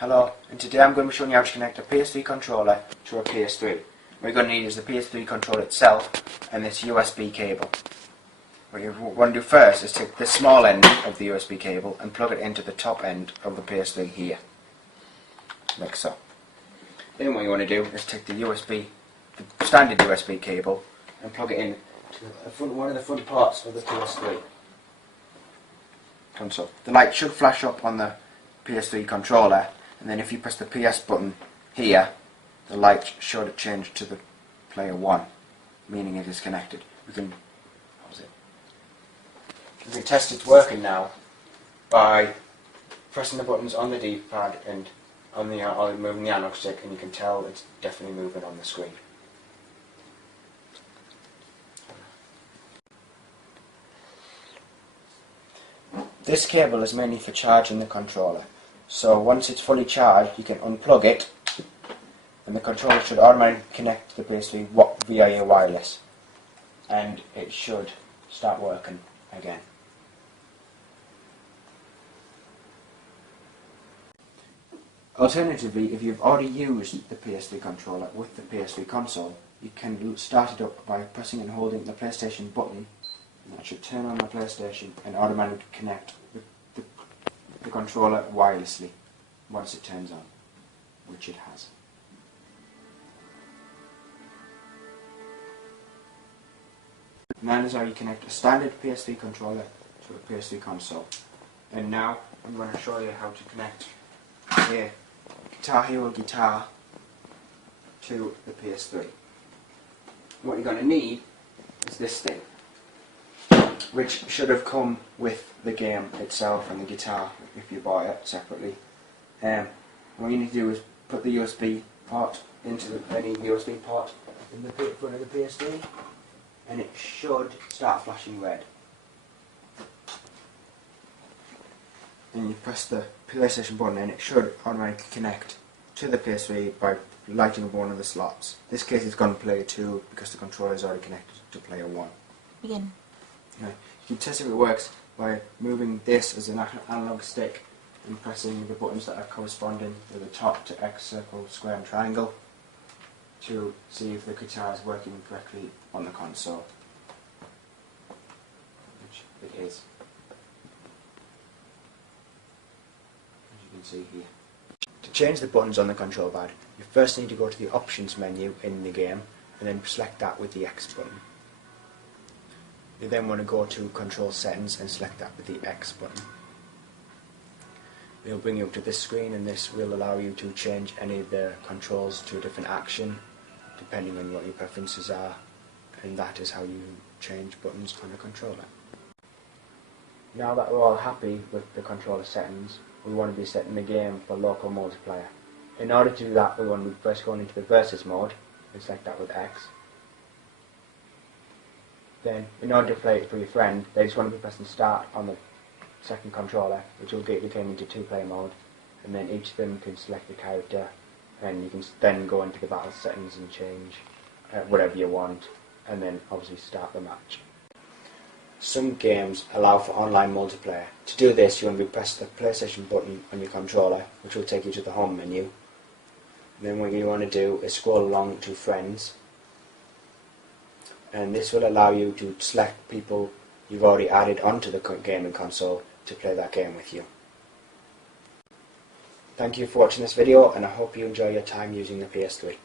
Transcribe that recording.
Hello, and today I'm going to be showing you how to connect a PS3 controller to a PS3. What you're going to need is the PS3 controller itself and this USB cable. What you want to do first is take the small end of the USB cable and plug it into the top end of the PS3 here, like so. Then what you want to do is take the standard USB cable and plug it in to one of the front parts of the PS3 console. The light should flash up on the PS3 controller, and then if you press the PS button here, the light should change to the player 1, meaning it is connected. We can test it's working now by pressing the buttons on the D-pad and on the moving the analog stick, and you can tell it's definitely moving on the screen. This cable is mainly for charging the controller. So once it's fully charged, you can unplug it, and the controller should automatically connect to the PS3 via your wireless, and it should start working again. Alternatively, if you've already used the PS3 controller with the PS3 console, you can start it up by pressing and holding the PlayStation button, and that should turn on the PlayStation and automatically connect the controller wirelessly once it turns on, which it has. And that is how you connect a standard PS3 controller to a PS3 console. And now I'm going to show you how to connect a Guitar Hero guitar to the PS3. What you're going to need is this thing, which should have come with the game itself and the guitar if you buy it separately. What you need to do is put the USB port into any USB port in the front of the PS3, and it should start flashing red. Then you press the PlayStation button and it should automatically connect to the PS3 by lighting up one of the slots. In this case it's gone to player 2 because the controller is already connected to player 1. Begin. Okay. You can test if it works by moving this as an analog stick and pressing the buttons that are corresponding to the top to X, circle, square and triangle to see if the guitar is working correctly on the console, which it is, as you can see here. To change the buttons on the control pad, you first need to go to the options menu in the game and then select that with the X button. You then want to go to control settings and select that with the X button. It'll bring you up to this screen, and this will allow you to change any of the controls to a different action depending on what your preferences are, and that is how you change buttons on a controller. Now that we're all happy with the controller settings, we want to be setting the game for local multiplayer. In order to do that, we want to be first going into the versus mode and select that with X. Then, in order to play it for your friend, they just want to be pressing start on the second controller, which will get the game into two-player mode, and then each of them can select a character, and you can then go into the battle settings and change whatever you want, and then obviously start the match. Some games allow for online multiplayer. To do this, you want to press the PlayStation button on your controller, which will take you to the home menu. Then what you want to do is scroll along to friends, and this will allow you to select people you've already added onto the gaming console to play that game with you. Thank you for watching this video, and I hope you enjoy your time using the PS3.